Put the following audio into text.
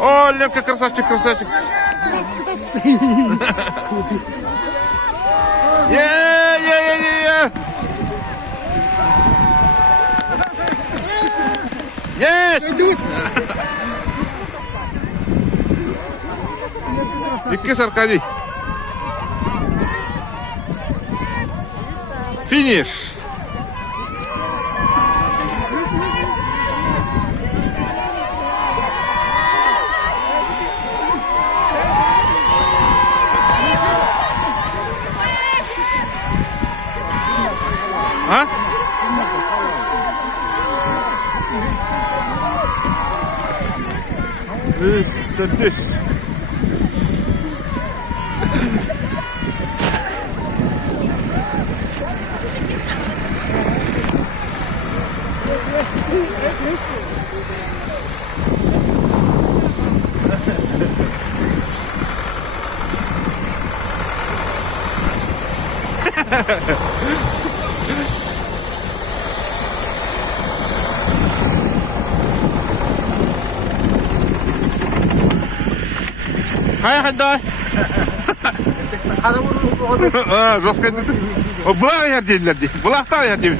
О, Левка, красавчик, красавчик. Есть! Якийсь Аркадій. Фініш. А? Десь. Хай дай. Жорстко не. Була ярділерді. Була хта ярді.